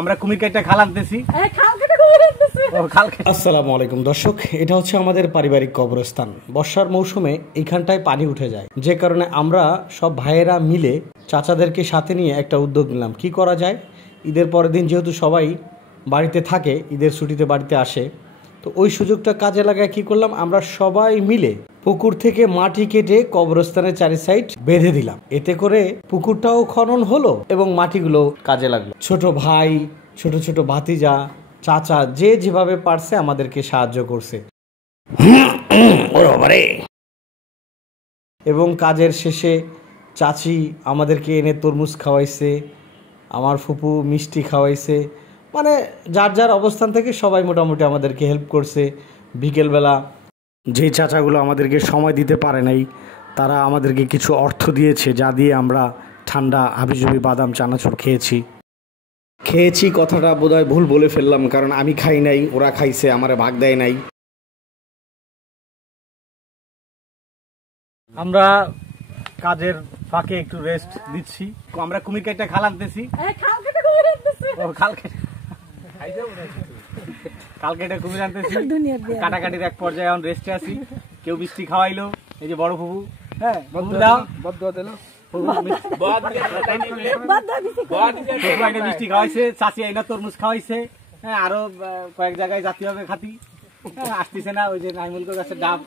আমরা কুমির কাইটা খাল আনতেছি। আসসালামু আলাইকুম দর্শক, এটা হচ্ছে আমাদের পারিবারিক কবরস্থান। বর্ষার মৌসুমে এইখানটায় পানি উঠে যায়, যে কারণে আমরা সব ভাইয়েরা মিলে চাচাদেরকে সাথে নিয়ে একটা উদ্যোগ নিলাম। কি করা যায়, ঈদের পরের দিন যেহেতু সবাই বাড়িতে থাকে, ঈদের ছুটিতে বাড়িতে আসে, তো ওই সুযোগটা কাজে লাগায় কি করলাম, আমরা সবাই মিলে পুকুর থেকে মাটি কেটে কবরস্থানের চারি সাইড বেঁধে দিলাম। এতে করে পুকুরটাও খনন হলো এবং মাটিগুলো কাজে লাগলো। ছোট ভাই, ছোট ছোট ভাতিজা, চাচা যে যেভাবে পারছে আমাদেরকে সাহায্য করছে এবং কাজের শেষে চাচি আমাদেরকে এনে তরমুজ খাওয়াইছে, আমার ফুপু মিষ্টি খাওয়াইছে। মানে যার যার অবস্থান থেকে সবাই মোটামুটি আমাদেরকে হেল্প করছে। বিকেলবেলা যেই চাচাগুলো আমাদেরকে সময় দিতে পারে নাই, তারা আমাদেরকে কিছু অর্থ দিয়েছে, যা দিয়ে আমরা ঠান্ডা হাবিজুবি বাদাম চানাচুর খেয়েছি। কথাটা বোধহয় ভুল বলে ফেললাম, কারণ আমি খাই নাই, ওরা খাইছে, আমারে ভাগ দেয় নাই। আমরা কাজের ফাঁকে একটু রেস্ট দিচ্ছি। আমরা কুমির কাইটা খাল আনতেছি। কাল কেটে কুমির আনতেছি, কাটাকাটির এক পর্যায়ে এখন রেস্টে আছি। কেউ মিষ্টি খাওয়াইলো, এই যে বড় ফুফু, হ্যাঁ মিষ্টি খাওয়াইছে, চাচি আইনা তরমুজ খাওয়াইছে, হ্যাঁ আরো কয়েক জায়গায় জাতি হবে খাতি আসতেছে না। ওই যে নাইমুল গাছের ডাব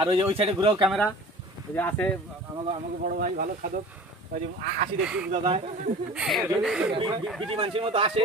আর ওই যে ওই সাইডে ঘুরেও ক্যামেরা ওই যে আছে আমাকে বড় ভাই ভালো খাদক, ওই যে আসি দেখি বোঝা যায় বিটি মানুষের মতো আসে।